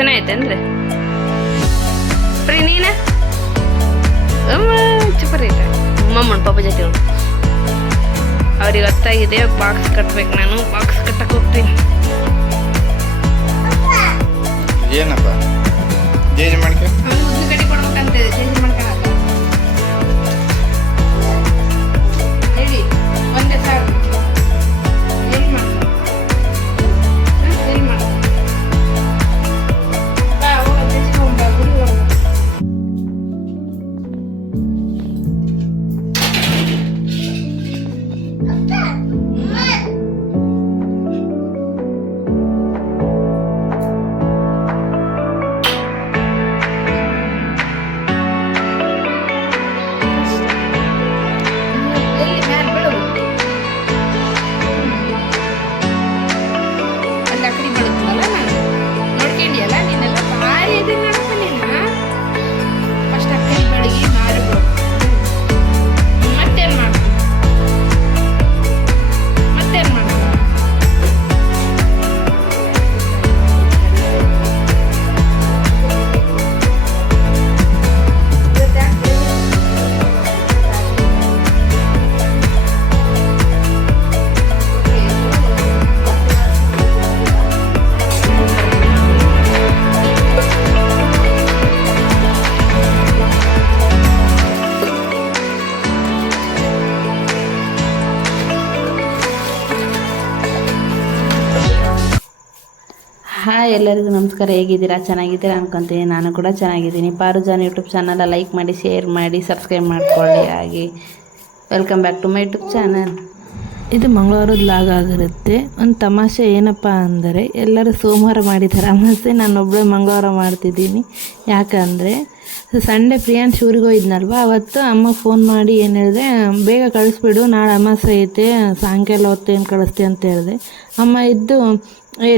ಚೆನ್ನಾಗೈತೇನ್ರಿ pre ನೀನ ಚುಪರ್ ಐತೆ ಮಮ್ಮನ ಪಾಪ ಜೊತೆ ಅವ್ರಿಗೆ ಗೊತ್ತಾಗಿದೆ ಬಾಕ್ಸ್ ಕಟ್ಬೇಕು ನಾನು ಬಾಕ್ಸ್ ಕಟ್ಟಕ್ಕೆ ಹೋಗ್ತೀನಿ ಏನಪ್ಪ ಚೇಂಜ್ ಮಾಡ್ಕೊ ಉದ್ದು ಕಟ್ಟಿ ಕೊಡ್ಬೇಕಂತ ಚೇಂಜ್ ಮಾಡ್ಕೊಳಕ ಹೇಳಿ ಒಂದೇ ಸಾಕು ಚೇಂಜ್ ಮಾಡ್ಕೊ ಚೇಂಜ್ ಮಾಡ್ಕೊ ಬಾ ಹೋಗ ತೆಗೆಸ್ಕೊಂಬ ಗುಡಿ ಹೋಗ ಹಾಯ್ ಎಲ್ಲರಿಗೂ ನಮಸ್ಕಾರ. ಹೇಗಿದ್ದೀರಾ? ಚೆನ್ನಾಗಿದ್ದೀರಾ ಅನ್ಕೊತೀನಿ. ನಾನು ಕೂಡ ಚೆನ್ನಾಗಿದ್ದೀನಿ. ಪಾರುಜಾನ್ ಯೂಟ್ಯೂಬ್ ಚಾನಲ್ ಲೈಕ್ ಮಾಡಿ, ಶೇರ್ ಮಾಡಿ, ಸಬ್ಸ್ಕ್ರೈಬ್ ಮಾಡ್ಕೊಳ್ಳಿ. ಹಾಗೆ welcome back to my YouTube channel. ಇದು ಮಂಗಳವಾರದ ಲಾಗ್ ಆಗಿರುತ್ತೆ. ಒಂದು ತಮಾಷೆ ಏನಪ್ಪ ಅಂದರೆ ಎಲ್ಲರೂ ಸೋಮವಾರ ಮಾಡಿದ್ದಾರೆ ಅಮಾವಾಸ್ಯೆ, ನಾನೊಬ್ಬಳೇ ಮಂಗಳವಾರ ಮಾಡ್ತಿದ್ದೀನಿ. ಯಾಕಂದರೆ ಸಂಡೇ ಪ್ರಿಯಾಂಶ್ ಊರಿಗೆ ಹೋಗಿದ್ನಲ್ವ, ಅವತ್ತು ಅಮ್ಮ ಫೋನ್ ಮಾಡಿ ಏನು ಹೇಳಿದೆ, ಬೇಗ ಕಳಿಸ್ಬಿಡು ನಾಳೆ ಅಮಾವಾಸ್ಯೆ ಐತೆ, ಸಾಯಂಕಾಲ ಹೊತ್ತು ಏನು ಕಳಿಸ್ತೆ ಅಂತ ಹೇಳಿದೆ. ಅಮ್ಮ ಇದ್ದು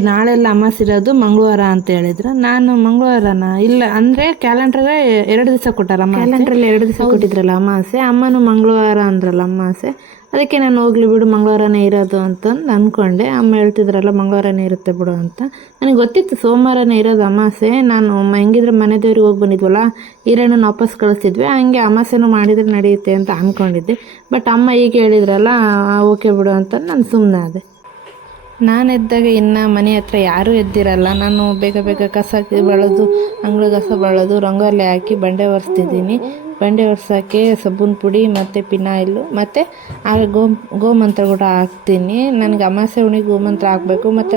ನಾಳೆಲ್ಲ ಅಮಾವಾಸ್ಯೆ ಇರೋದು ಮಂಗಳವಾರ ಅಂತ ಹೇಳಿದ್ರು. ನಾನು ಮಂಗಳವಾರನ ಇಲ್ಲ ಅಂದರೆ ಕ್ಯಾಲೆಂಡ್ರಾಗೆ 2 ದಿವಸ ಕೊಟ್ಟಾರಮ್ಮ, ಕ್ಯಾಲೆಂಡ್ರಲ್ಲಿ 2 ದಿವಸ ಕೊಟ್ಟಿದ್ರಲ್ಲ ಅಮಾವಾಸ್ಯೆ, ಅಮ್ಮನೂ ಮಂಗಳವಾರ ಅಂದ್ರಲ್ಲ ಅಮಾವಾಸ್ಯೆ, ಅದಕ್ಕೆ ನಾನು ಹೋಗ್ಲಿ ಬಿಡು ಮಂಗಳವಾರನೇ ಇರೋದು ಅಂತಂದು ಅಂದ್ಕೊಂಡೆ. ಅಮ್ಮ ಹೇಳ್ತಿದ್ರಲ್ಲ ಮಂಗಳವಾರನೇ ಇರುತ್ತೆ ಬಿಡು ಅಂತ. ನನಗೆ ಗೊತ್ತಿತ್ತು ಸೋಮವಾರನೇ ಇರೋದು ಅಮಾವಾಸ್ಯೆ. ನಾನು ಹೆಂಗಿದ್ರೆ ಮನೆ ದೇವ್ರಿಗೆ ಹೋಗಿ ಬಂದಿದ್ವಲ್ಲ, ಈರಣ್ಣನ ವಾಪಸ್ ಕಳಿಸ್ತಿದ್ವಿ, ಹಂಗೆ ಅಮಾವಾಸ್ಯೆನೂ ಮಾಡಿದರೆ ನಡೆಯುತ್ತೆ ಅಂತ ಅಂದ್ಕೊಂಡಿದ್ದೆ. ಬಟ್ ಅಮ್ಮ ಈಗ ಹೇಳಿದ್ರಲ್ಲ ಓಕೆ ಬಿಡು ಅಂತ ನಾನು ಸುಮ್ಮನೆ ಆದೆ. ನಾನು ಎದ್ದಾಗ ಇನ್ನು ಮನೆ ಹತ್ರ ಯಾರೂ ಎದ್ದಿರಲ್ಲ. ನಾನು ಬೇಗ ಬೇಗ ಕಸ ಬಳಿದು, ಅಂಗಳ ಕಸ ಬಳಿದು, ರಂಗೋಲಿ ಹಾಕಿ ಬಂಡೆ ಒರೆಸ್ತಿದ್ದೀನಿ. ಬಂಡೆ ಒರೆಸೋಕ್ಕೆ ಸಬ್ಬೂನ್ ಪುಡಿ ಮತ್ತು ಪಿನಾಯಿಲು ಮತ್ತು ಗೋಮಂತ್ರ ಕೂಡ ಹಾಕ್ತೀನಿ. ನನಗೆ ಅಮಾವಾಸ್ಯೆ ಹುಣ್ಣಿಗೆ ಗೋಮಂತ್ರ ಹಾಕಬೇಕು. ಮತ್ತು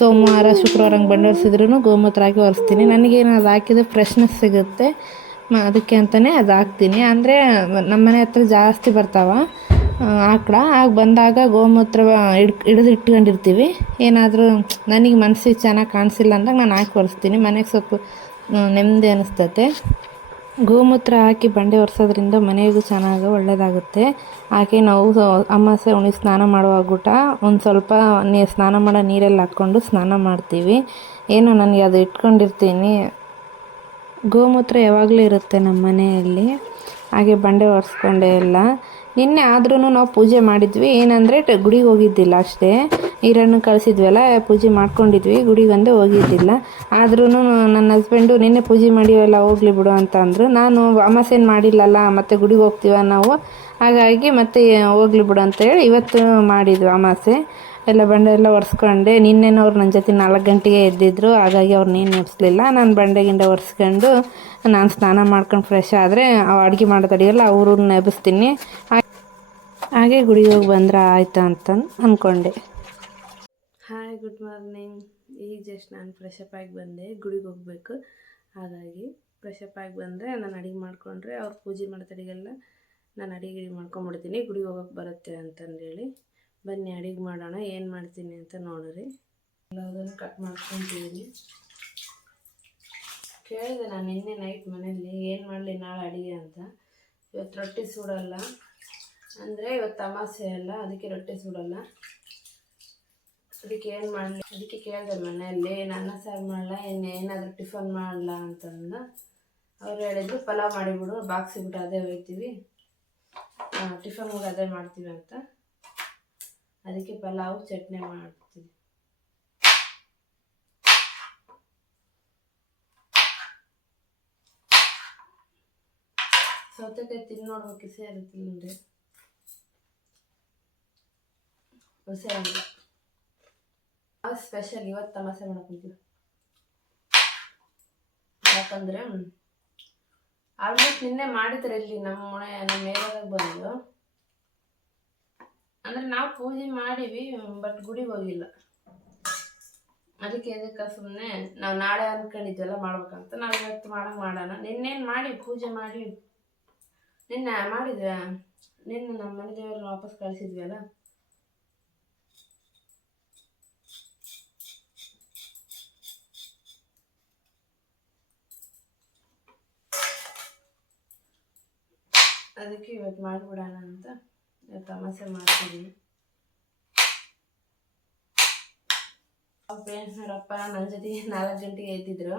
ಸೋಮವಾರ ಶುಕ್ರವಾರ ಹಂಗೆ ಬಂಡೆ ಒರೆಸಿದ್ರೂ ಗೋಮೂತ್ರ ಹಾಕಿ ಒರೆಸ್ತೀನಿ. ನನಗೇನು ಅದು ಹಾಕಿದ್ರೆ ಫ್ರೆಶ್ನೆಸ್ ಸಿಗುತ್ತೆ, ಅದಕ್ಕೆ ಅಂತಲೇ ಅದು ಹಾಕ್ತೀನಿ. ಅಂದರೆ ನಮ್ಮ ಮನೆ ಹತ್ರ ಜಾಸ್ತಿ ಬರ್ತಾವೆ ಆಕಳ, ಆಗ ಬಂದಾಗ ಗೋಮೂತ್ರ ಹಿಡಿದು ಇಟ್ಕೊಂಡಿರ್ತೀವಿ. ಏನಾದರೂ ನನಗೆ ಮನಸ್ಸಿಗೆ ಚೆನ್ನಾಗಿ ಕಾಣಿಸಿಲ್ಲ ಅಂದಾಗ ನಾನು ಹಾಕಿ ಒರೆಸ್ತೀನಿ. ಮನೆಗೆ ಸ್ವಲ್ಪ ನೆಮ್ಮದಿ ಅನ್ನಿಸ್ತತೆ. ಗೋಮೂತ್ರ ಹಾಕಿ ಬಂಡೆ ಒರೆಸೋದ್ರಿಂದ ಮನೆಗೂ ಚೆನ್ನಾಗಿ ಒಳ್ಳೆಯದಾಗುತ್ತೆ. ಹಾಗೆ ನಾವು ಅಮಾವಾಸ್ಯೆ ಹುಣ್ಣಿ ಸ್ನಾನ ಮಾಡುವಾಗ ಒಂದು ಸ್ವಲ್ಪ ಸ್ನಾನ ಮಾಡೋ ನೀರಲ್ಲಿ ಹಾಕ್ಕೊಂಡು ಸ್ನಾನ ಮಾಡ್ತೀವಿ. ಏನೋ ನನಗೆ ಅದು ಇಟ್ಕೊಂಡಿರ್ತೀನಿ. ಗೋಮೂತ್ರ ಯಾವಾಗಲೂ ಇರುತ್ತೆ ನಮ್ಮ ಮನೆಯಲ್ಲಿ. ಹಾಗೆ ಬಂಡೆ ಒರೆಸ್ಕೊಂಡೆ ಎಲ್ಲ. ನಿನ್ನೆ ಆದ್ರೂ ನಾವು ಪೂಜೆ ಮಾಡಿದ್ವಿ. ಏನಂದರೆ ಗುಡಿಗೆ ಹೋಗಿದ್ದಿಲ್ಲ ಅಷ್ಟೇ, ಈರನ್ನು ಕಳಿಸಿದ್ವಲ್ಲ ಪೂಜೆ ಮಾಡ್ಕೊಂಡಿದ್ವಿ, ಗುಡಿಗೆ ಒಂದೇ ಹೋಗಿದ್ದಿಲ್ಲ. ಆದ್ರೂ ನನ್ನ ಹಸ್ಬೆಂಡು ನಿನ್ನೆ ಪೂಜೆ ಮಾಡಿವಲ್ಲ ಹೋಗ್ಲಿ ಬಿಡು ಅಂತ ಅಂದರು. ನಾನು ಅಮಾವಾಸ್ಯೆನ ಮಾಡಿಲ್ಲಲ್ಲ, ಮತ್ತು ಗುಡಿಗೆ ಹೋಗ್ತೀವ ನಾವು, ಹಾಗಾಗಿ ಮತ್ತೆ ಹೋಗ್ಲಿ ಬಿಡು ಅಂತೇಳಿ ಇವತ್ತು ಮಾಡಿದ್ವಿ ಅಮಾವಾಸ್ಯೆ. ಎಲ್ಲ ಬಂಡೆ ಎಲ್ಲ ಒರೆಸ್ಕೊಂಡೆ. ನಿನ್ನೆನವ್ರು ನನ್ನ ಜೊತೆ 4 ಗಂಟೆಗೆ ಎದ್ದಿದ್ರು, ಹಾಗಾಗಿ ಅವ್ರನ್ನೇನು ಎಬ್ಬಿಸ್ಲಿಲ್ಲ. ನಾನು ಬಂಡೆ ಗಿಂಡೆ ಒರೆಸ್ಕೊಂಡು ನಾನು ಸ್ನಾನ ಮಾಡ್ಕೊಂಡು ಫ್ರೆಶ್ ಆದರೆ ಅಡುಗೆ ಮಾಡೋದಡಿಯಲ್ಲ ಅವ್ರನ್ನ ಎಬ್ಬಿಸ್ತೀನಿ. ಹಾಗೆ ಗುಡಿಗೆ ಹೋಗಿ ಬಂದ್ರೆ ಆಯಿತಾ ಅಂತ ಅಂದ್ಕೊಂಡೆ. Hi, good morning. ಈಗ ಜಸ್ಟ್ ನಾನು ಫ್ರೆಶಪ್ ಆಗಿ ಬಂದೆ. ಗುಡಿಗೆ ಹೋಗಬೇಕು, ಹಾಗಾಗಿ ಫ್ರೆಶಪ್ ಆಗಿ ಬಂದರೆ ನಾನು ಅಡುಗೆ ಮಾಡಿಕೊಂಡ್ರೆ ಅವ್ರು ಪೂಜೆ ಮಾಡೋದಡಿಗೆಲ್ಲ ನಾನು ಅಡುಗೆ ಮಾಡ್ಕೊಂಬಿಡ್ತೀನಿ, ಗುಡಿಗೆ ಹೋಗೋಕೆ ಬರುತ್ತೆ ಅಂತಂದೇಳಿ. ಬನ್ನಿ ಅಡುಗೆ ಮಾಡೋಣ. ಏನು ಮಾಡ್ತೀನಿ ಅಂತ ನೋಡಿರಿ. ಎಲ್ಲದನ್ನು ಕಟ್ ಮಾಡ್ಕೊತೀನಿ. ಕೇಳಿದೆ ನಾನು ನಿನ್ನೆ ನೈಟ್ ಮನೇಲಿ ಏನು ಮಾಡಲಿ ನಾಳೆ ಅಡುಗೆ ಅಂತ. ಇವತ್ತು ರೊಟ್ಟಿ ಸುಡಲ್ಲ ಅಂದರೆ ಇವತ್ತು ಅಮಾವಾಸ್ಯೆ ಅಲ್ಲ, ಅದಕ್ಕೆ ರೊಟ್ಟಿ ಸುಡಲ್ಲ. ಅದಕ್ಕೆ ಏನು ಮಾಡಲಿ, ಅದಕ್ಕೆ ಕೇಳಿದೆ ಮನೆಯಲ್ಲಿ ಅನ್ನ ಸಾರು ಮಾಡಲ್ಲ, ಏನಾದರೂ ಟಿಫನ್ ಮಾಡಲ್ಲ ಅಂತಂದು. ಅವ್ರು ಹೇಳಿದ್ರು ಪಲಾವ್ ಮಾಡಿಬಿಡು, ಬಾಕ್ಸಿಬಿಟ್ಟು ಅದೇ ಒಯ್ತೀವಿ, ಟಿಫನ್ಗೆ ಅದೇ ಮಾಡ್ತೀವಿ ಅಂತ. ಅದಕ್ಕೆ ಪಲಾವು ಚಟ್ನಿ ಮಾಡ್ತೀವಿ. ಸೌತೆಕಾಯಿ ತಿಂದು ನೋಡ್ಬೇಕು ಸೇರುತ್ತಿಲ್ಲ ನೋಡ್ರಿ, ಹುಷಾರಾಗಿಲ್ಲ. ಅದು ಸ್ಪೆಷಲ್ ಇವತ್ತು ತಮಾಷೆ ಮಾಡಕೊಂತೀವಿ. ಯಾಕಂದ್ರೆ ಆಲ್ಮೋಸ್ಟ್ ನಿನ್ನೆ ಮಾಡಿದ್ರೆ ಇಲ್ಲಿ ನಮ್ಮ ಮೇಲಾಗ ಬಂದು ಅಂದ್ರೆ ನಾವು ಪೂಜೆ ಮಾಡೀವಿ, ಬಟ್ ಗುಡಿಗೆ ಹೋಗಿಲ್ಲ. ಅದಕ್ಕೆ ಸುಮ್ಮನೆ ನಾವು ನಾಳೆ ಅನ್ಕೊಂಡಿದ್ವೆಲ್ಲ ಮಾಡ್ಬೇಕಂತ ನಾವು ಇವತ್ತು ಮಾಡೋಣ. ನಿನ್ನೇನು ಮಾಡಿ ಪೂಜೆ ಮಾಡಿ ನಿನ್ನೆ ಮಾಡಿದ್ವಿ. ನಿನ್ನೆ ನಮ್ಮ ಮನೆ ದೇವ್ರನ್ನ ವಾಪಸ್ ಕಳಿಸಿದ್ವಿ ಅಲ್ಲ, ಅದಕ್ಕೆ ಇವತ್ತು ಮಾಡಿಬಿಡೋಣ ಅಂತ ತಮಾಷೆ ಮಾಡ್ತಿದ್ದೀನಿ. ಫ್ರೆಂಡ್ಸ್ನವರಪ್ಪ ನನ್ನ ಜೊತೆಗೆ 4 ಗಂಟೆಗೆ ಎದ್ದಿದ್ರು.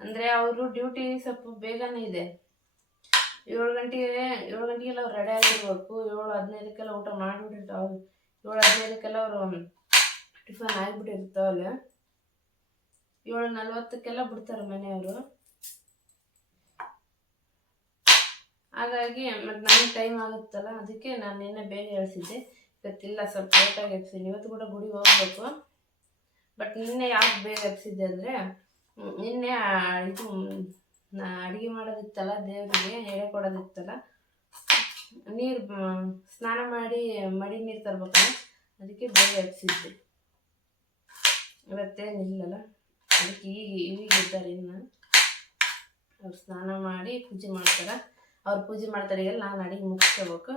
ಅಂದರೆ ಅವರು ಡ್ಯೂಟಿ ಸ್ವಲ್ಪ ಬೇಗನೆ ಇದೆ. 7 ಗಂಟೆಗೆಲ್ಲ ಅವ್ರು ರೆಡಿ ಆಗಿರ್ಬೇಕು. 7:15 ಊಟ ಮಾಡಿಬಿಟ್ಟಿರ್ತಾವೆ. 7:15 ಅವರು ಟಿಫನ್ ಆಗಿಬಿಟ್ಟಿರ್ತಾವಲ್ಲ. 7:40 ಬಿಡ್ತಾರೆ ಮನೆಯವರು. ಹಾಗಾಗಿ ಮತ್ತು ನನಗೆ ಟೈಮ್ ಆಗುತ್ತಲ್ಲ, ಅದಕ್ಕೆ ನಾನು ನಿನ್ನೆ ಬೇಗ ಎಳ್ಸಿದ್ದೆ. ಇವತ್ತಿಲ್ಲ, ಸ್ವಲ್ಪ ಲೇಟಾಗಿ ಎಬ್ಸಿದ್ದೀನಿ. ಇವತ್ತು ಕೂಡ ಗುಡಿಗೆ ಹೋಗ್ಬೇಕು. ಬಟ್ ನಿನ್ನೆ ಯಾಕೆ ಬೇಗ ಎಬ್ಸಿದ್ದೆ ಅಂದರೆ ನಿನ್ನೆ ಇದು ಅಡುಗೆ ಮಾಡೋದಿತ್ತಲ್ಲ, ದೇವರಿಗೆ ಎಡೆ ಕೊಡೋದಿತ್ತಲ್ಲ, ನೀರು ಸ್ನಾನ ಮಾಡಿ ಮಡಿ ನೀರು ತರ್ಬೇಕಲ್ಲ, ಅದಕ್ಕೆ ಬೇಗ ಎಬ್ಸಿದ್ದೆ. ಇವತ್ತೇನಿಲ್ಲಲ್ಲ, ಅದಕ್ಕೆ ಈಗ ಇದ್ದಾರೆ. ಇನ್ನು ಅವ್ರು ಸ್ನಾನ ಮಾಡಿ ಪೂಜೆ ಮಾಡ್ತಾರೆ. ಅವ್ರು ಪೂಜೆ ಮಾಡ್ತಾರೆ, ಈಗ ನಾನು ಅಡುಗೆ ಮುಗಿಸ್ಕೋಬೇಕು.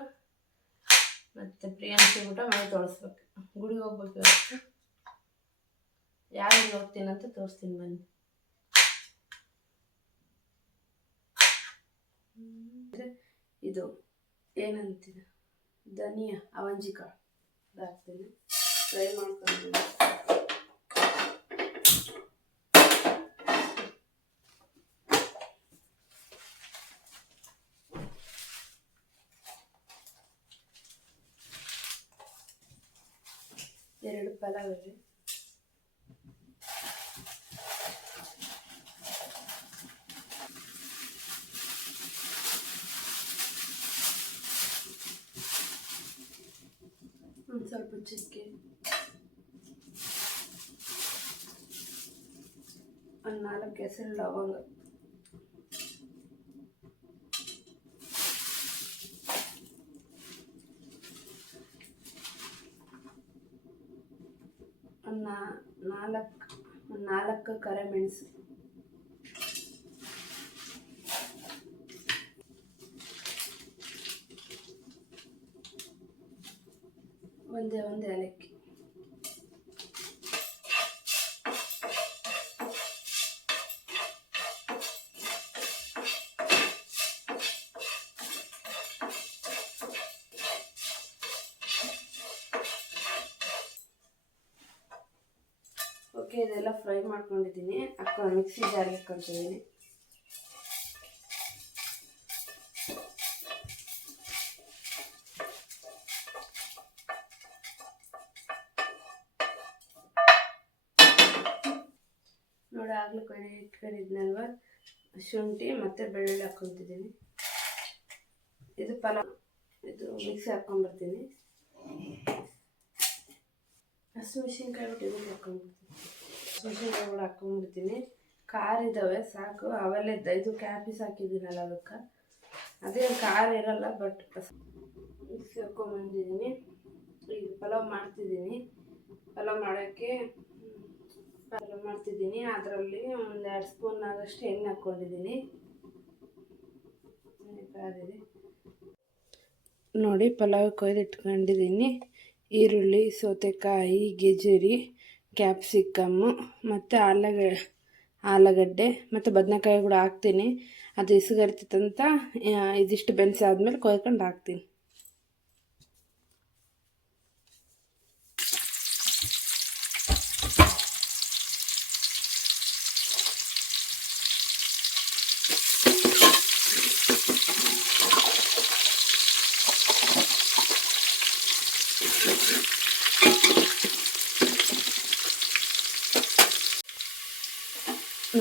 ಮತ್ತು ಪ್ರಿಯಾಂಶಿ ಊಟ ಮನೆ ತೊಳಸ್ಬೇಕು. ಗುಡಿಗೆ ಹೋಗ್ಬೇಕು ಇವತ್ತು. ಯಾರಿಗೆ ಹೋಗ್ತೀನಂತ ತೋರಿಸ್ತೀನಿ ಬನ್ನಿ. ಇದು ಏನಂತೀರ, ಧನಿಯಾ ಅವಂಜಿ ಕಾಳು ಹಾಕ್ತೀನಿ, ಫ್ರೈ ಮಾಡ್ಕೊಂಡು. ಎರಡು ಪಲಾವ್ ಇದೆ. ಒಂದು ಸ್ವಲ್ಪ ಚಕ್ಕೆ, ಒಂದು 4 ಹೆಸರು ಲವಂಗ, ಒಂದು 4 ಕರಿಮೆಣಸು, ಒಂದೇ ಏಲಕ್ಕಿ, ಓಕೆ. ಇದೆಲ್ಲ ಫ್ರೈ ಮಾಡ್ಕೊಂಡಿದ್ದೀನಿ. ಮಿಕ್ಸಿ ಜಾರಿಗೆ ಹಾಕ್ಕೊಳ್ತಿದ್ದೀನಿ. ನೋಡಿ, ಆಗಲೂ ಇಟ್ಕೊಂಡಿದ್ನಲ್ವ, ಶುಂಠಿ ಮತ್ತು ಬೆಳ್ಳುಳ್ಳಿ ಹಾಕ್ಕೊತಿದ್ದೀನಿ. ಇದು ಪಲಾವ್, ಇದು ಮಿಕ್ಸಿ ಹಾಕ್ಕೊಂಡ್ಬರ್ತೀನಿ. ಹಸಿಮೆಣಸಿನ್ಕಾಯಿ ಬಿಟ್ಟು ಇದಕ್ಕೆ ಹಾಕ್ಕೊಂಡ್ಬಿಡ್ತೀನಿ. ಹಸಿಮೆಣಸಿನ್ಕಾಯಿ ಕೂಡ ಹಾಕ್ಕೊಂಡ್ಬಿಡ್ತೀನಿ. ಖಾರ ಇದ್ದಾವೆ ಸಾಕು. ಅವೆಲ್ಲ ಇದು ಕ್ಯಾಪೀಸ್ ಹಾಕಿದ್ದೀನಲ್ಲ, ಅದಕ್ಕೆ ಅದೇ ಖಾರ ಇರಲ್ಲ. ಬಟ್ ಮಿಕ್ಸಿ ಹಾಕ್ಕೊಂಡ್ಬಂದಿದ್ದೀನಿ. ಈಗ ಪಲಾವ್ ಮಾಡ್ತಿದ್ದೀನಿ. ಪಲಾವ್ ಮಾಡೋಕ್ಕೆ ಮಾಡ್ತಿದ್ದೀನಿ. ಅದರಲ್ಲಿ ಒಂದು 2 ಸ್ಪೂನ್ ಆಗೋಷ್ಟು ಎಣ್ಣೆ ಹಾಕ್ಕೊಂಡಿದ್ದೀನಿ. ನೋಡಿ, ಪಲಾವ್ ಕೊಯ್ದಿಟ್ಕೊಂಡಿದ್ದೀನಿ. ಈರುಳ್ಳಿ, ಸೌತೆಕಾಯಿ, ಗೆಜರಿ, ಕ್ಯಾಪ್ಸಿಕಮ್ಮು ಮತ್ತು ಆಲೂಗಡ್ಡೆ ಮತ್ತು ಬದನೆಕಾಯಿ ಕೂಡ ಹಾಕ್ತೀನಿ. ಅದು ಇಸುಗರಿತಂತ ಇದಿಷ್ಟು ಬೆನ್ಸಾದ್ಮೇಲೆ ಕೊಯ್ಕೊಂಡು ಹಾಕ್ತೀನಿ.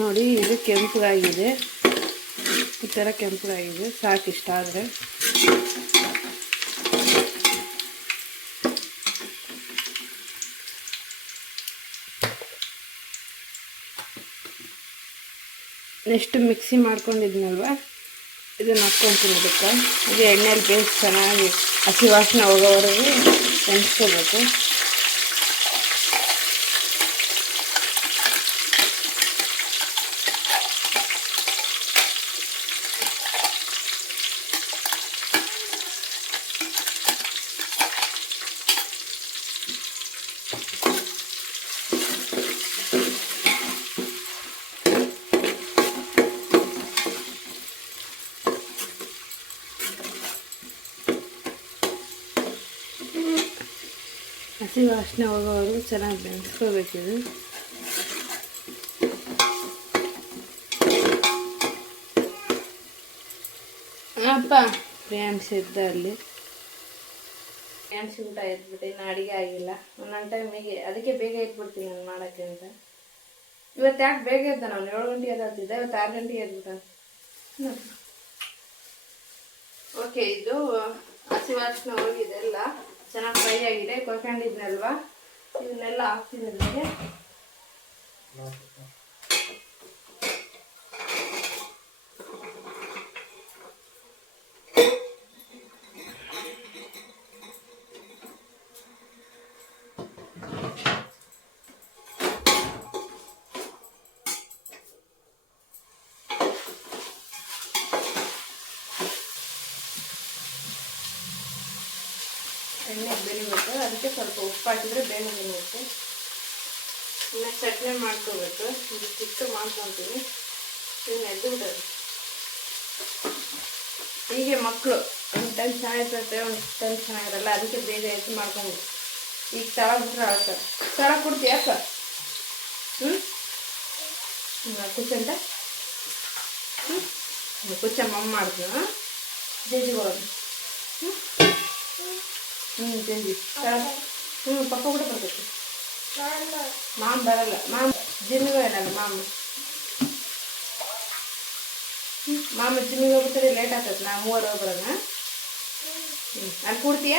ನೋಡಿ, ಇದು ಕೆಂಪಗಾಗಿದೆ. ಈ ಥರ ಕೆಂಪಗಾಗಿದೆ, ಸಾಕು ಇಷ್ಟ ಆದರೆ. ನೆಕ್ಸ್ಟ್ ಮಿಕ್ಸಿ ಮಾಡ್ಕೊಂಡಿದ್ನಲ್ವ, ಇದನ್ನು ಹಾಕ್ಕೊಂತೀನಿ ಅದಕ್ಕೆ. ಇದು ಎಣ್ಣೆಯಲ್ಲಿ ಬೇಯಿಸಿ ಚೆನ್ನಾಗಿ ಹಸಿ ವಾಸನೆ ಹೋಗೋವರೆಗೂ ನೆನೆಸ್ಕೋಬೇಕು. ಹಸಿ ವಾಸನೆ ಹೋಗೋವರೆಗೂ ಚೆನ್ನಾಗಿ ಬೆಳೆಸ್ಕೋಬೇಕಿದು. ಅಪ್ಪ ಪ್ರಿಯಾಂಶ್ ಇದ್ದ ಅಲ್ಲಿ. ಪ್ರಿಯಾಂಶ್ ಊಟ ಎದ್ಬಿಟ್ಟು ಇನ್ನು ಅಡುಗೆ ಆಗಿಲ್ಲ. ಒಂದೊಂದು ಟೈಮಿಗೆ ಅದಕ್ಕೆ ಬೇಗ ಎದ್ಬಿಡ್ತೀನಿ ನಾನು ಮಾಡೋಕ್ಕೆ ಅಂತ. ಇವತ್ತು ಯಾಕೆ ಬೇಗ ಎದ್ದ? ನಾನು 7 ಗಂಟೆಗೆ ಎದ್ದಾಗ್ತಿದ್ದೆ, ಇವತ್ತು 6 ಗಂಟೆಗೆ ಎದ್ಬಿಟ್ಟ. ಓಕೆ, ಇದು ಹಸಿ ವಾಸನೆ ಹೋಗಿದೆ, ಎಲ್ಲ ಚೆನ್ನಾಗಿ ಫ್ರೈ ಆಗಿದೆ. ಕೊಯ್ಕೊಂಡಿದ್ನಲ್ವ, ಇದನ್ನೆಲ್ಲ ಹಾಕ್ತೀನಿ ಇದಕ್ಕೆ. ಎಣ್ಣೆ ಬೆಳಿಬೇಕು, ಅದಕ್ಕೆ ಸ್ವಲ್ಪ ಉಪ್ಪು ಹಾಕಿದ್ರೆ ಬೇಗ ಬೆಳೆಯುತ್ತೆ. ಇನ್ನು ಚಟ್ನಿ ಮಾಡ್ಕೋಬೇಕು. ಇದು ಚಿಕ್ಕ ಮಾಡ್ಕೊತೀನಿ, ಇದನ್ನ ಎದ್ದು ಬಿಡೋದು. ಹೀಗೆ ಮಕ್ಕಳು ಒಂದು ಟೈಮ್ ಚೆನ್ನಾಗಿರ್ತೈತೆ, ಒಂದು ಟೈಮ್ ಚೆನ್ನಾಗಿರಲ್ಲ. ಅದಕ್ಕೆ ಬೇಗ ಎದ್ದು ಮಾಡ್ಕೊಂಡು ಈಗ ತಳ ಬಿಟ್ರೆ ಆಳ್ತಾರೆ. ತಳ ಕೊಡ್ತೀಯ ಅಕ್ಕ? ಕುಚ್ಚಂತ ಕುಚ್ಚ ಮಮ್ಮ ಮಾಡ್ತೀವಿ. ಜೇಜಿಗೋದು ಜೇಜಿ ಪಪ್ಪ ಕೂಡ ಬರ್ತೈತಿ. ಮಾಮ ಬರಲ್ಲ, ಮಾಮ ಜಿಮ್ಮಿಗೆ ಏನಲ್ಲ ಮಾಮ ಜಿಮ್ಮಿಗೆ ಹೋಗ್ಬಿಡ್ತಾರೆ, ಲೇಟ್ ಆಗ್ತದೆ. ನಾ 3 ಹೋಗ್ಬರೋಣ. ಅಲ್ಲಿ ಕೊಡ್ತೀಯ?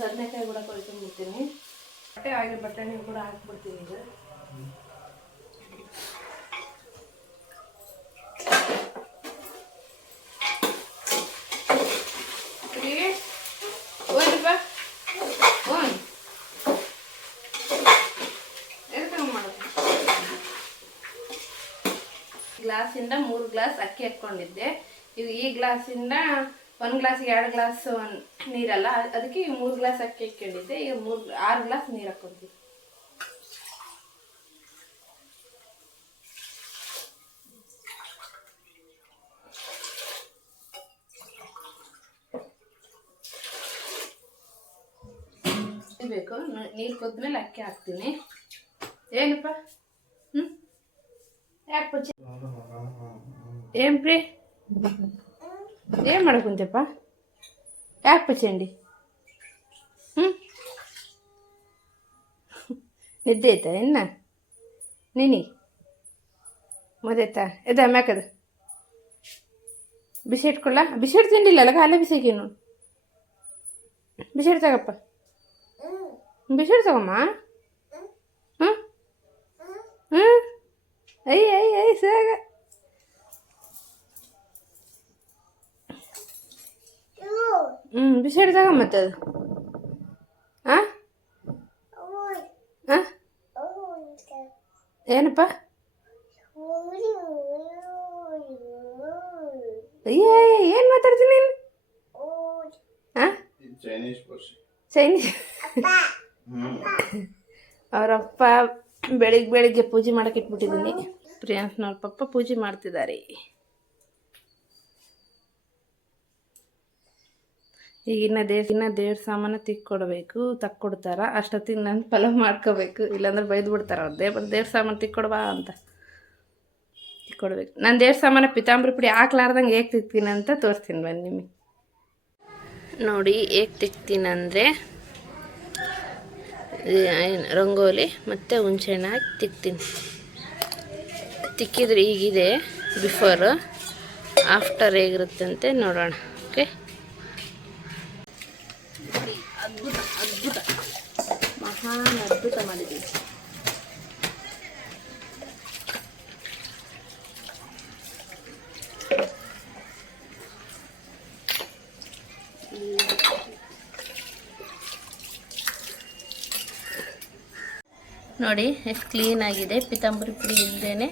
ಬದನೆಕಾಯಿ ಕೂಡ ಕೊಯ್ಕೊಂಡ್ಬಿಡ್ತೀನಿ. ಬಟ್ಟೆ ಆಗಿ ಬಟಾಣಿ ಕೂಡ ಹಾಕ್ಬಿಡ್ತೀನಿ. ಈಗ ಗ್ಲಾಸಿಂದ 3 ಗ್ಲಾಸ್ ಅಕ್ಕಿ ಹಾಕ್ಕೊಂಡಿದ್ದೆ. ಈ ಗ್ಲಾಸಿಂದ 1 ಗ್ಲಾಸಿಗೆ 2 ಗ್ಲಾಸ್ ನೀರಲ್ಲ, ಅದಕ್ಕೆ 3 ಗ್ಲಾಸ್ ಅಕ್ಕಿ ಹಾಕ್ಕೊಂಡಿದ್ದೆ. ಈಗ 6 ಗ್ಲಾಸ್ ನೀರು ಹಾಕ್ಕೊಂತೀವಿ. ಬೇಕು ನೀರು ಕುದ್ಮೇಲೆ ಅಕ್ಕಿ ಹಾಕ್ತೀನಿ. ಏನಪ್ಪ? ಯಾಕೆ ಪಚ್ಚಿ ಏನ್ ಪ್ರೀ ಏನು ಮಾಡಕ್ಕೆ ಕುಂತಪ್ಪ? ಯಾಕೆ ಪಚ್ಚಂಡಿ? ನಿದ್ದೆ ಆಯ್ತಾ ಇನ್ನ ನೀನಿ? ಮದಾಯ್ತಾ? ಎದ ಮ್ಯಾಕದ ಬಿಸಿ ಇಟ್ಕೊಳ್ಳ? ಬಿಸಿ ಇಟ್ಟು ತಿಂಡಿಲ್ಲ ಅಲ್ಲ, ಅಲ್ಲೇ ಬಿಸಿಗೇನು ಬಿಸಿ ಇಡ್ತಾಗಪ್ಪ. ಬಿಸಿ ಇಡ್ತಾಗಮ್ಮ. ಐ ಸಾಗ ಬಿಸಿ ಹಿಡ್ದಾಗ ಮತ್ತೆ ಅದು ಏನಪ್ಪ? ಏನು ಮಾತಾಡ್ತೀನಿ ನೀನು? ಚೈನೀಸ್ ಅವರಪ್ಪ ಬೆಳಿಗ್ಗೆ ಪೂಜೆ ಮಾಡಕ್ಕೆ ಇಟ್ಬಿಟ್ಟಿದ್ದೀನಿ. ಪ್ರಿಯಾಂಶ್ನವ್ರ ಪಪ್ಪ ಪೂಜೆ ಮಾಡ್ತಿದ್ದಾರೆ. ಈಗ ಇನ್ನ ದೇವ್ರ ಸಾಮಾನು ತಿಕ್ಕೊಡ್ಬೇಕು, ತಕ್ಕೊಡ್ತಾರ. ಅಷ್ಟೊತ್ತಿಗೆ ನಾನು ಪಲಾವ್ ಮಾಡ್ಕೋಬೇಕು, ಇಲ್ಲಾಂದ್ರೆ ಬೈದು ಬಿಡ್ತಾರ ಅವ್ರು. ದೇವ್ರ ಸಾಮಾನು ತಿಕ್ಕೊಡ್ಬಾ ಅಂತ ತಿಕ್ಕೊಡ್ಬೇಕು. ನಾನು ದೇವ್ರ ಸಾಮಾನು ಪಿತಾಂಬರಿ ಪುಡಿ ಹಾಕ್ಲಾರ್ದಂಗೆ ಹೇಗೆ ತಿಕ್ತೀನಿ ಅಂತ ತೋರಿಸ್ತೀನಿ ಬನ್ನಿ ನಿಮಗೆ. ನೋಡಿ ಹೇಗೆ ತಿಕ್ತೀನಂದರೆ ರಂಗೋಲಿ ಮತ್ತು ಹುಣಸೆಹಣ್ಣು ಹಾಕಿ ತಿಕ್ತೀನಿ. ತಿಕ್ಕಿದ್ರೆ ಈಗಿದೆ, ಬಿಫೋರ್ ಆಫ್ಟರ್ ಹೇಗಿರುತ್ತೆ ಅಂತ ನೋಡೋಣ. ಓಕೆ, ಅದ್ಭುತ ಅದ್ಭುತ ಮಹಾನ್ ಅದ್ಭುತ ಮಾಡಿದ್ದೀನಿ. ನೋಡಿ ಎಷ್ಟು ಕ್ಲೀನಾಗಿದೆ. ಪಿತಾಂಬರಿ ಪುಡಿ ಇಲ್ಲದೇ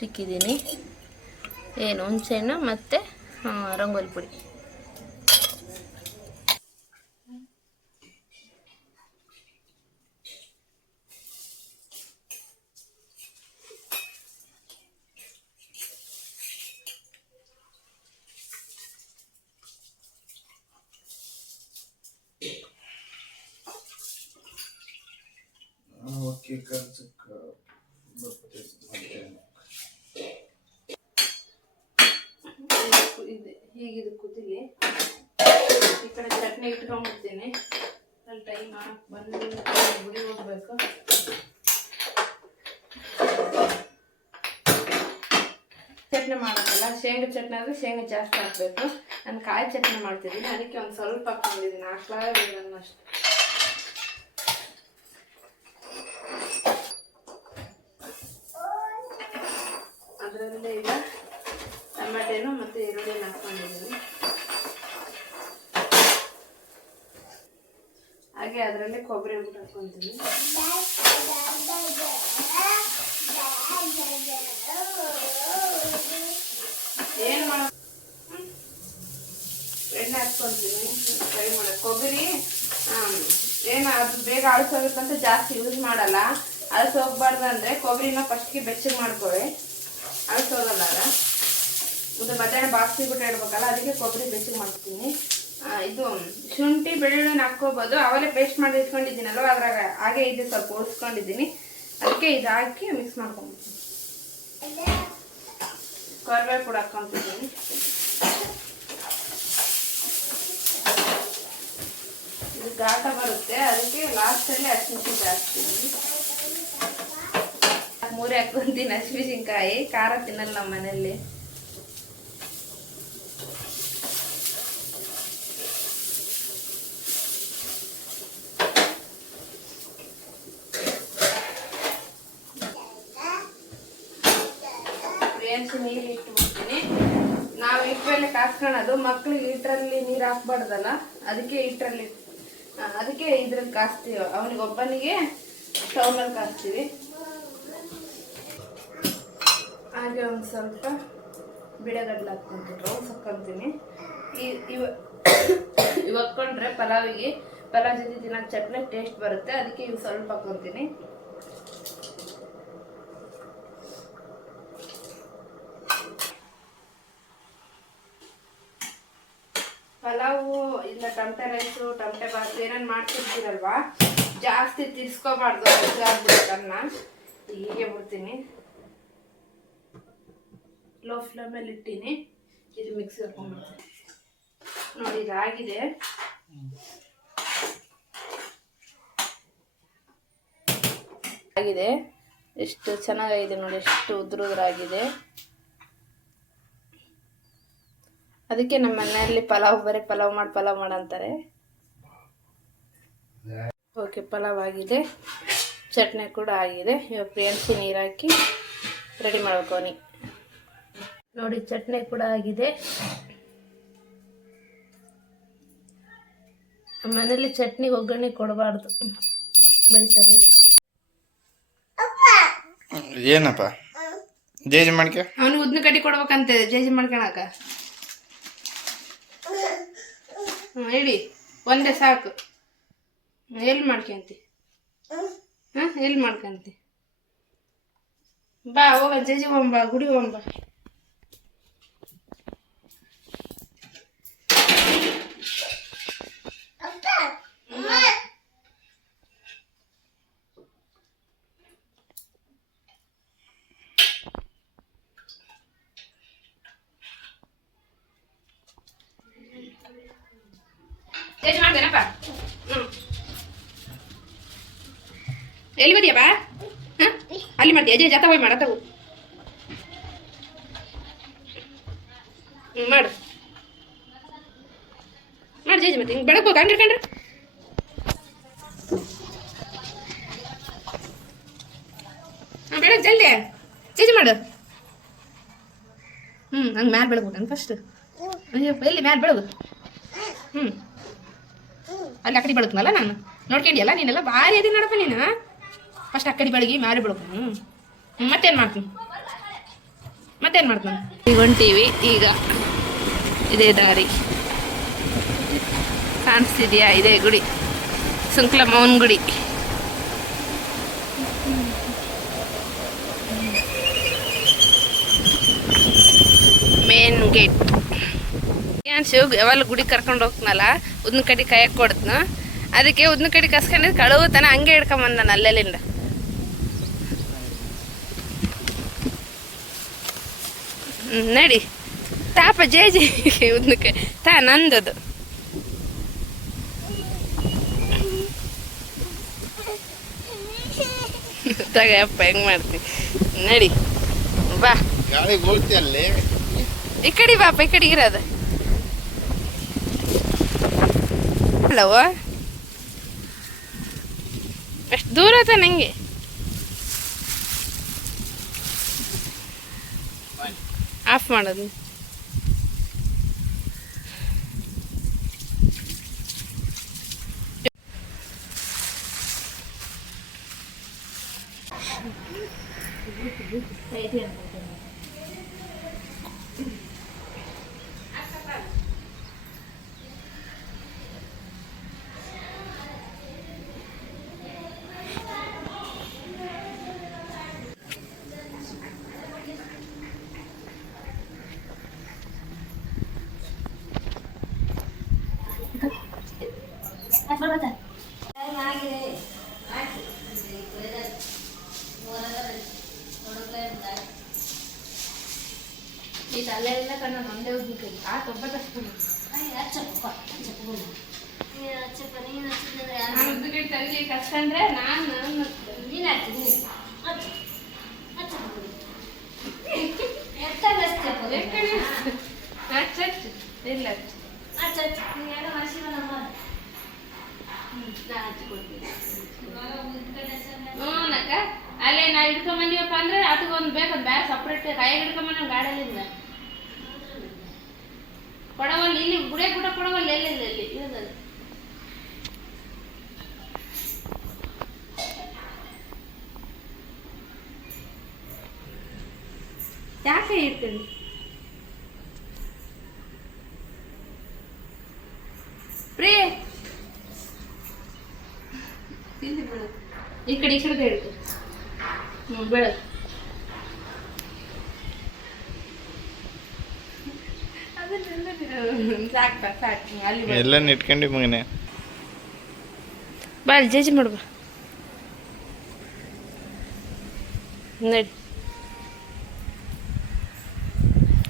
ತಿಕ್ಕಿದ್ದೀನಿ. ಏನು ಹುಣಸೆಹಣ್ಣು ಮತ್ತು ರಂಗೋಲಿ ಪುಡಿ. ಹೀಗಿದು ಕುದಿಲಿ. ಈ ಕಡೆ ಚಟ್ನಿ ಇಟ್ಕೊಂಡ್ಬಿಡ್ತೀನಿ. ಅಲ್ಲಿ ಟೈಮ್ ಬಂದು ಗುಡಿ ಹೋಗ್ಬೇಕು. ಚಟ್ನಿ ಮಾಡೋದಲ್ಲ, ಶೇಂಗಾ ಚಟ್ನಿ ಆದರೆ ಶೇಂಗಾ ಜಾಸ್ತಿ ಹಾಕಬೇಕು. ನಾನು ಕಾಯಿ ಚಟ್ನಿ ಮಾಡ್ತಿದ್ದೀನಿ, ಅದಕ್ಕೆ ಒಂದು ಸ್ವಲ್ಪ ಹಾಕ್ಕೊಂಡಿದ್ದೀನಿ. ಹಾಕ್ಲಾಗಿಲ್ಲ ಅಷ್ಟು. ಅದರಲ್ಲೇ ಈಗ ಟೊಮೆಟೊನು ಮತ್ತು ಈರುಳ್ಳಿನ ಹಾಕ್ಕೊಂಡಿದ್ದೀನಿ. ಹಾಗೆ ಅದರಲ್ಲೇ ಕೊಬ್ಬರಿ ಬಿಟ್ಟು ಹಾಕ್ಕೊತೀನಿ. ಏನು ಮಾಡ ಎಣ್ಣೆ ಹಾಕ್ಕೊತೀನಿ ಫ್ರೈ ಮಾಡೋದು. ಕೊಬ್ಬರಿ ಏನು ಅದು ಬೇಗ ಅಳಿಸೋಗುತ್ತಂತ ಜಾಸ್ತಿ ಯೂಸ್ ಮಾಡಲ್ಲ. ಅಳಿಸೋಗ್ಬಾರ್ದು ಅಂದರೆ ಕೊಬ್ಬರಿನ ಫಸ್ಟ್ಗೆ ಬೆಚ್ಚಗೆ ಮಾಡ್ಕೊಳ್ಳಿ, ಅಳಿಸೋಗಲ್ಲ. ಮತ್ತು ಮಧ್ಯಾಹ್ನ ಬಾಕ್ಸಿಗೆ ಬಿಟ್ಟು ಇಡ್ಬೇಕಲ್ಲ, ಅದಕ್ಕೆ ಕೊಬ್ಬರಿ ಬೆಚ್ಚಗೆ ಮಾಡ್ತೀನಿ. ಇದು ಶುಂಠಿ ಬೆಳ್ಳುಳ್ಳಿನ ಹಾಕ್ಕೋಬೋದು. ಅವಲೇ ಪೇಸ್ಟ್ ಮಾಡಿ ಇಟ್ಕೊಂಡಿದ್ದೀನಲ್ವ, ಅದ್ರಾಗ ಹಾಗೆ ಇದು ಸ್ವಲ್ಪ ಉಳಿಸ್ಕೊಂಡಿದ್ದೀನಿ. ಅದಕ್ಕೆ ಇದು ಹಾಕಿ ಮಿಕ್ಸ್ ಮಾಡ್ಕೊಂಡ್ಬಿಡ್ತೀನಿ. ಕರಿಬೇವು ಕೂಡ ಹಾಕ್ಕೊತಿದ್ದೀನಿ. ಇದು ಘಾಟ ಬರುತ್ತೆ, ಅದಕ್ಕೆ ಲಾಸ್ಟಲ್ಲಿ ಹಸಿಮೆಣಸಿನ್ಕಾಯಿ ಹಾಕ್ತೀನಿ. 3 ಹಾಕ್ಕೊಂತೀನಿ ಹಸಿಮೆಣಸಿನ್ಕಾಯಿ. ಖಾರ ತಿನ್ನಲ್ಲ ನಮ್ಮ ಮನೆಯಲ್ಲಿ. ನೀರು ಇಟ್ಬಿಡ್ತೀನಿ. ನಾವು ಇಟ್ಟರಲ್ಲಿ ಕಾಸ್ಕೊಳ್ಳೋದು, ಮಕ್ಳಿಗೆ ಇಟ್ಟರಲ್ಲಿ ನೀರು ಹಾಕ್ಬಾರ್ದಲ್ಲ, ಅದಕ್ಕೆ ಇಟ್ಟರಲ್ಲಿ ಅದಕ್ಕೆ ಇದ್ರಲ್ಲಿ ಕಾಸ್ತೀವಿ. ಅವನಿಗೆ ಒಬ್ಬನಿಗೆ ಸ್ಟವ್ ಮೇಲೆ ಕಾಸ್ತೀವಿ. ಹಾಗೆ ಒಂದು ಸ್ವಲ್ಪ ಬಿಳೆಗಡ್ಲೆ ಹಾಕ್ಕೊಂತೀನಿ, ರೌಂಡ್ಸ್ ಹಾಕ್ಕೊತೀನಿ. ಇವು ಹಾಕ್ಕೊಂಡ್ರೆ ಪಲಾವ್ ಜೊತೆ ದಿನ ಚಟ್ನಿ ಟೇಸ್ಟ್ ಬರುತ್ತೆ. ಅದಕ್ಕೆ ಇವು ಸ್ವಲ್ಪ ಹಾಕ್ಕೊತೀನಿ. ಪಲಾವು ಇಲ್ಲ ಟಮಟೆ ರೈಸು, ಟಮಟೆ ಬಾತು ಏನೇನು ಮಾಡ್ತಿರ್ತೀರಲ್ವಾ, ಜಾಸ್ತಿ ತಿರ್ಸ್ಕೋಬಾರ್ದು, ಆಗ್ಬಿಡುತ್ತನ್ನ. ಹೀಗೆ ಬಿಡ್ತೀನಿ. ಲೋ ಫ್ಲೇಮಲ್ಲಿ ಇಟ್ಟಿನಿ. ಇದು ಮಿಕ್ಸಿ ಹಾಕೊಂಡ್ಬಿಡ್ತೀನಿ. ನೋಡಿ ಇದಾಗಿದೆ. ಆಗಿದೆ, ಎಷ್ಟು ಚೆನ್ನಾಗಿದೆ ನೋಡಿ, ಎಷ್ಟು ಉದುರಾಗಿದೆ. ಅದಕ್ಕೆ ನಮ್ಮ ಮನೆಯಲ್ಲಿ ಬರೀ ಪಲಾವ್ ಮಾಡಂತಾರೆ. ಓಕೆ, ಪಲಾವ್ ಆಗಿದೆ, ಚಟ್ನಿ ಕೂಡ ಆಗಿದೆ. ಇವಾಗ ಪ್ರಿಯಾಂಶಿ ನೀರು ಹಾಕಿ ರೆಡಿ ಮಾಡ್ಬೇಕು ಅವನಿಗೆ. ನೋಡಿ ಚಟ್ನಿ ಕೂಡ ಆಗಿದೆ. ನಮ್ಮ ಮನೇಲಿ ಚಟ್ನಿ ಒಗ್ಗರಣೆ ಕೊಡಬಾರ್ದು, ಬೈತಾರೆ. ಏನಪ್ಪ ಜೇಜಿ ಮಾಡ್ಕೆ ಅವನು ಉದ್ನ ಕಟ್ಟಿ ಕೊಡ್ಬೇಕಂತ ಜೇಜಿ ಮಾಡ್ಕೊಳಕ. ಹೇಳಿ ಒಂದೇ ಸಾಕು. ಎಲ್ಲಿ ಮಾಡ್ಕೊಂತಿ? ಎಲ್ಲಿ ಮಾಡ್ಕೊಂತಿ? ಬಾ ಹೋಗ ಜೇಜಿ ಹೋಗಂಬ, ಗುಡಿ ಹೋಗಂಬ. ಬಾಪ ಹ್ಞೂ ಎಲ್ಲಿ ಬದಿಯಾ ಬಾ ಹಾಂ ಅಲ್ಲಿ ಮಾಡ್ತೀಯ ಅಜಯ್ ಜಾತ ಹೋಗಿ ಮಾಡತ್ತವು ಮಾಡು ಮಾಡಿ ಜೇಜಿ ಮತ್ತೆ ಹಿಂಗೆ ಬೆಳಗ್ಗೆ ಹೋಗಿ ಕಂಡ್ರೆ ಹಾಂ ಬೆಳಗ್ಗೆ ಜಲ್ದಿ ಜೇಜಿ ಮಾಡು ಹಂಗೆ ಮ್ಯಾಲೆ ಬೆಳಗ್ಬೇಕು ಫಸ್ಟ್ ಅಯ್ಯೋ ಎಲ್ಲಿ ಮ್ಯಾಲೆ ಬೆಳಗು ಅಲ್ಲಿ ಆ ಕಡೆ ಬೆಳಗ್ನಲ್ಲ ನಾನು ನೋಡ್ಕೊಂಡಿಯಲ್ಲ ನೀನೆಲ್ಲ ಭಾರಿ ಅದಿ ನೋಡಪ್ಪ ನೀನು ಫಸ್ಟ್ ಆ ಕಡೆ ಬೆಳಗಿ ಮ್ಯಾಲೆ ಬೆಳಗು ಮತ್ತೇನು ಮಾಡ್ತೀನಿ ಈಗ ಹೊಂಟೀವಿ ಈಗ ಇದೇ ದಾರಿ ಕಾಣಿಸ್ತಿದ್ಯಾ ಇದೇ ಗುಡಿ ಸುಂಕ್ಲಮ್ಮನ ಗುಡಿ ಮೇನ್ ಗೇಟ್ ಏನ್ ಶಿವ್ ಯಾವಾಗ ಗುಡಿ ಕರ್ಕೊಂಡು ಹೋಗ್ತನಲ್ಲ ಉದ್ನ ಕಡೆ ಕಾಯಕ್ಕೆ ಕೊಡ್ತನ ಅದಕ್ಕೆ ಉದ್ನ ಕಡೆ ಕಸ್ಕೊಂಡಿದ್ದು ಕಳುವತನ ಹಂಗೆ ಹಿಡ್ಕೊಂಬಂದ ನಾನು ಅಲ್ಲೆಲ್ಲಿಂದ ನಡಿ ತಾಪ ಜೇಜಿ ಉದ್ನಕ್ಕೆ ತಾ ನಂದದು ತಗಪ್ಪ ಹೆಂಗ್ ಮಾಡ್ತಿ ನಡಿ ಬಾ ಗಾಳಿ ಬೋಲ್ತಿಯಲ್ಲಿ ಈ ಕಡೆ ಬಾಪ ಈ ಕಡೆ ಇರೋದು ಅಲ್ಲವ ಎಷ್ಟು ದೂರ ಆತ ನಂಗೆ ಆಫ್ ಮಾಡೋದು ಅಲ್ಲೆಲ್ಲ ಕಣ್ಣ ನೊಂದೇ ಹೋಗ್ಬೇಕು ಆ ತೊಂಬತ್ತಷ್ಟು ತರಲಿ ಕಷ್ಟ ಅಂದ್ರೆ ನಾನು ನೀನು ಹಾಕ್ತೀನಿ ಇಲ್ಲ ಹ್ಞೂನಕ್ಕ ಅಲ್ಲೇ ನಾ ಹಿಡ್ಕೊಂಬಂದಿವಪ್ಪ ಅಂದ್ರೆ ಅದಕ್ಕೊಂದು ಬೇಕದು ಬೇರೆ ಸಪ್ರೇಟ್ ಕೈಯಾಗ ಹಿಡ್ಕೊಂಬಂದ ಗಾಡಿಯಲ್ಲಿಂದ ಕೊಡವಲ್ಲಿ ಇಲ್ಲಿ ಗುಡಿಯ ಕೂಡ ಕೊಡವಲ್ಲಿ ಎಲ್ಲಿಂದ ಇಲ್ಲಿ ಇರೋದಲ್ಲಿ ಯಾಕೆ ಇರ್ತೀನಿ ಪ್ರೇ ಈ ಕಡೆ ಹಿಡ್ತು ಬೆಳಕು ಎಲ್ಲ ಇಟ್ಕೊಂಡಿ ಮಗನೇ ಬಾ ಅಲ್ಲಿ ಜೇಜಿ ಮಾಡ್ಬಾ ನಡಿ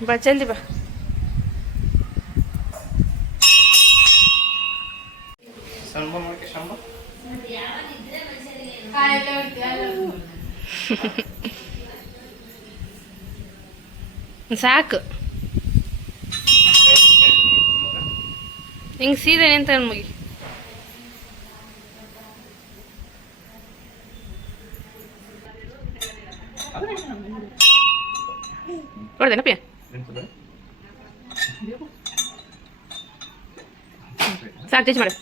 ಬಾ ಜಲ್ದಿ ಬಾ ಸಾಕು ಹಿಂಗೆ ಸೀದಾ ನಿಂತ ಮುಗಿ ಕೊಡ್ದೇನಪ್ಪ ಸಾಕು ಟೇಸ್ಟ್ ಮಾಡ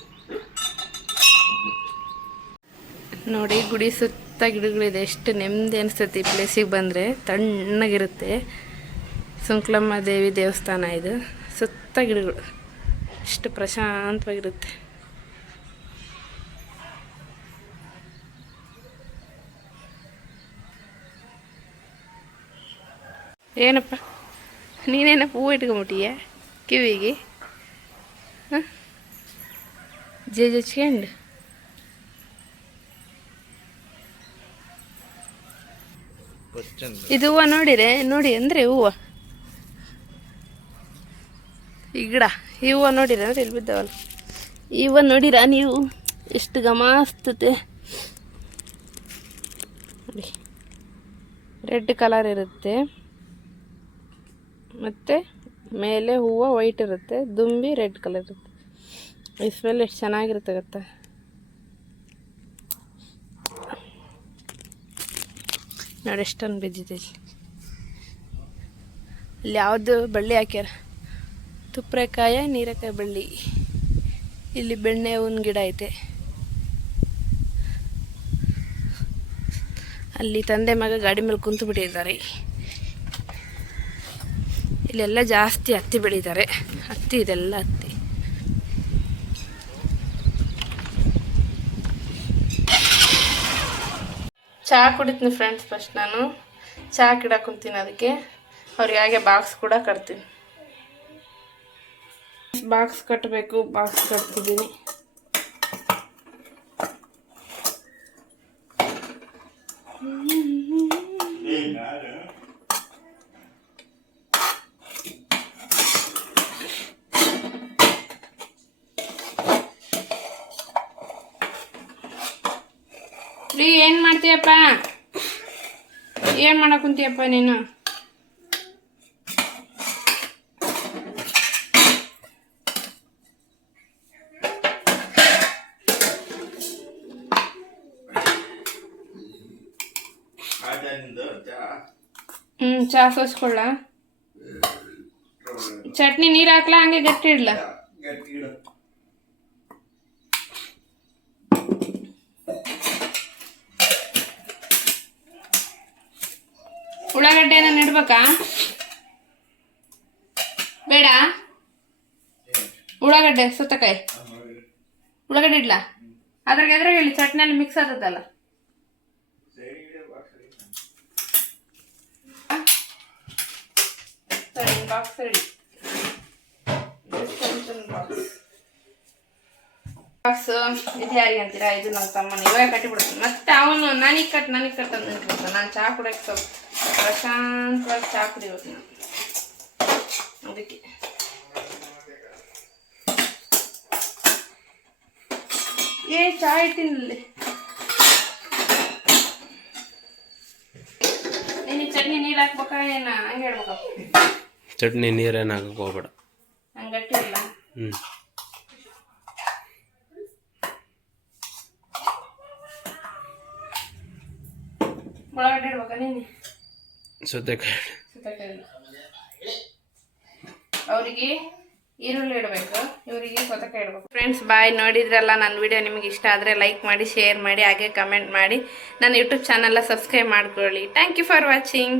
ನೋಡಿ ಗುಡಿ ಸುತ್ತ ಗಿಡಗಳಿದೆ ಎಷ್ಟು ನೆಮ್ಮದಿ ಅನಿಸ್ತೈತಿ ಈ ಪ್ಲೇಸಿಗೆ ಬಂದರೆ ತಣ್ಣಗಿರುತ್ತೆ ಸುಂಕ್ಲಮ್ಮ ದೇವಿ ದೇವಸ್ಥಾನ ಇದು ಸುತ್ತ ಗಿಡಗಳು ಎಷ್ಟು ಪ್ರಶಾಂತವಾಗಿರುತ್ತೆ ಏನಪ್ಪ ನೀನೇನಪ್ಪ ಹೂವು ಇಟ್ಕೊಂಬಿಟ್ಟಿಯ ಕಿವಿಗೆ ಹಾಂ ಜಜ್ಕೊಂಡು ಇದು ಹೂವು ನೋಡಿ ಅಂದರೆ ಹೂವು ಈ ಗಿಡ ಈ ಹೂವು ನೋಡಿರಿ ಅಂದ್ರೆ ಇಲ್ಲಿ ಬಿದ್ದಾವಲ್ಲ ಇವ ನೋಡಿರಾ ನೀವು ಎಷ್ಟು ಗಮಾಸ್ತತೆ ನೋಡಿ, ರೆಡ್ ಕಲರ್ ಇರುತ್ತೆ ಮತ್ತು ಮೇಲೆ ಹೂವು ವೈಟ್ ಇರುತ್ತೆ, ದುಂಬಿ ರೆಡ್ ಕಲರ್ ಇರುತ್ತೆ. ಈ ಸ್ಮೆಲ್ ಎಷ್ಟು ಚೆನ್ನಾಗಿರುತ್ತೆ ಗೊತ್ತಾ. ನೋಡಿ ಎಷ್ಟೊಂದು ಬಿದ್ದಿದೆ ಇಲ್ಲಿ. ಯಾವುದು ಬಳ್ಳಿ ಹಾಕ್ಯಾರ, ತುಪ್ರೆಕಾಯ ನೀರೆಕಾಯಿ ಬಳ್ಳಿ. ಇಲ್ಲಿ ಬೆಣ್ಣೆ ಹೂವಿನ ಗಿಡ ಐತೆ. ಅಲ್ಲಿ ತಂದೆ ಮಗ ಗಾಡಿ ಮೇಲೆ ಕುಂತು ಬಿಟ್ಟಿದ್ದಾರೆ. ಇಲ್ಲೆಲ್ಲ ಜಾಸ್ತಿ ಹತ್ತಿ ಬೆಳೀತಾರೆ. ಹತ್ತಿ ಇದೆಲ್ಲ ಹತ್ತಿ. ಚಹಾ ಕುಡಿತೀನಿ ಫ್ರೆಂಡ್ಸ್. ಫಸ್ಟ್ ನಾನು ಚಹಾ ಗಿಡ ಕುಂತೀನಿ, ಅದಕ್ಕೆ ಅವ್ರಿಗೆ ಹಾಗೆ ಬಾಕ್ಸ್ ಕೂಡ ಕಟ್ತೀನಿ. ಬಾಕ್ಸ್ ಕಟ್ಟಬೇಕು, ಬಾಕ್ಸ್ ಕಟ್ತಿದ್ದೀನಿ. ರೀ ಏನು ಮಾಡ್ತೀಯಪ್ಪ? ಏನು ಮಾಡಕ್ಕೆ ಕುಂತೀಯಪ್ಪ ನೀನು? ಚಹಾ ಸೋಸ್ಕೊಳ್ಳ? ಚಟ್ನಿ ನೀರು ಹಾಕ್ಲಾ ಹಂಗೆ ಗಟ್ಟಿ ಇಡ್ಲ? ಉಳ್ಳಾಗಡ್ಡೆ ಏನಾರು ಇಡ್ಬೇಕಾ? ಬೇಡ. ಉಳ್ಳಾಗಡ್ಡೆ ಸೌತೆಕಾಯಿ ಉಳ್ಳಾಗಡ್ಡೆ ಇಡ್ಲಾ? ಅದ್ರಾಗ ಹೇಳಿ, ಚಟ್ನಿಯಲ್ಲಿ ಮಿಕ್ಸ್ ಆದದಲ್ಲ. Box ready. ಬಾಕ್ಸ್ ಇದು ಯಾರಿಗೆ ಅಂತೀರಾ? ಇದು ನನ್ನ ತಮ್ಮನ. ಇವಾಗ ಕಟ್ಟಿಬಿಡ್ತೀನಿ. ಮತ್ತೆ ಅವನು ನನಗೆ ಕಟ್ ಅಂತ ನಿಂತ್ಬಿಡ್ತಾನೆ. ನಾನು ಚಹಾ ಕುಡಿಯೋಕೆ ಸ್ವಲ್ಪ ಪ್ರಶಾಂತವಾಗಿ ಚಹಾ ಕುಡಿಬೇಕು ನಾನು. ಅದಕ್ಕೆ ಚಹಾ ಇಟ್ಟಿನಲ್ಲಿ. ನೀನು ಚಟ್ನಿ ನೀರು ಹಾಕ್ಬೇಕಾ ಏನ ಹಂಗೆ ಹೇಳ್ಬೇಕ? ಚಟ್ನಿ ನೀರೇನು ಹಾಕಕ್ಕೆ ಹೋಗ್ಬೇಡ, ಹಂಗೆ ಗಟ್ಟಿ ಇಲ್ಲ. ಒಳಗಡೆ ಇಡ್ಬೇಕಾ ನೀನು? ಸೌತೆಕಾಯಿ ಅವರಿಗೆ ಈರುಳ್ಳಿ ಇಡಬೇಕು, ಇವರಿಗೆ ಸೌತೆಕಾಯಿ ಇಡಬೇಕು. ಫ್ರೆಂಡ್ಸ್ ಬಾಯ್, ನೋಡಿದ್ರಲ್ಲ ನನ್ನ ವಿಡಿಯೋ ನಿಮಗೆ ಇಷ್ಟ ಆದರೆ ಲೈಕ್ ಮಾಡಿ, ಶೇರ್ ಮಾಡಿ, ಹಾಗೆ ಕಮೆಂಟ್ ಮಾಡಿ. ನನ್ನ ಯೂಟ್ಯೂಬ್ ಚಾನಲ್ನ ಸಬ್ಸ್ಕ್ರೈಬ್ ಮಾಡ್ಕೊಳ್ಳಿ. Thank you for watching.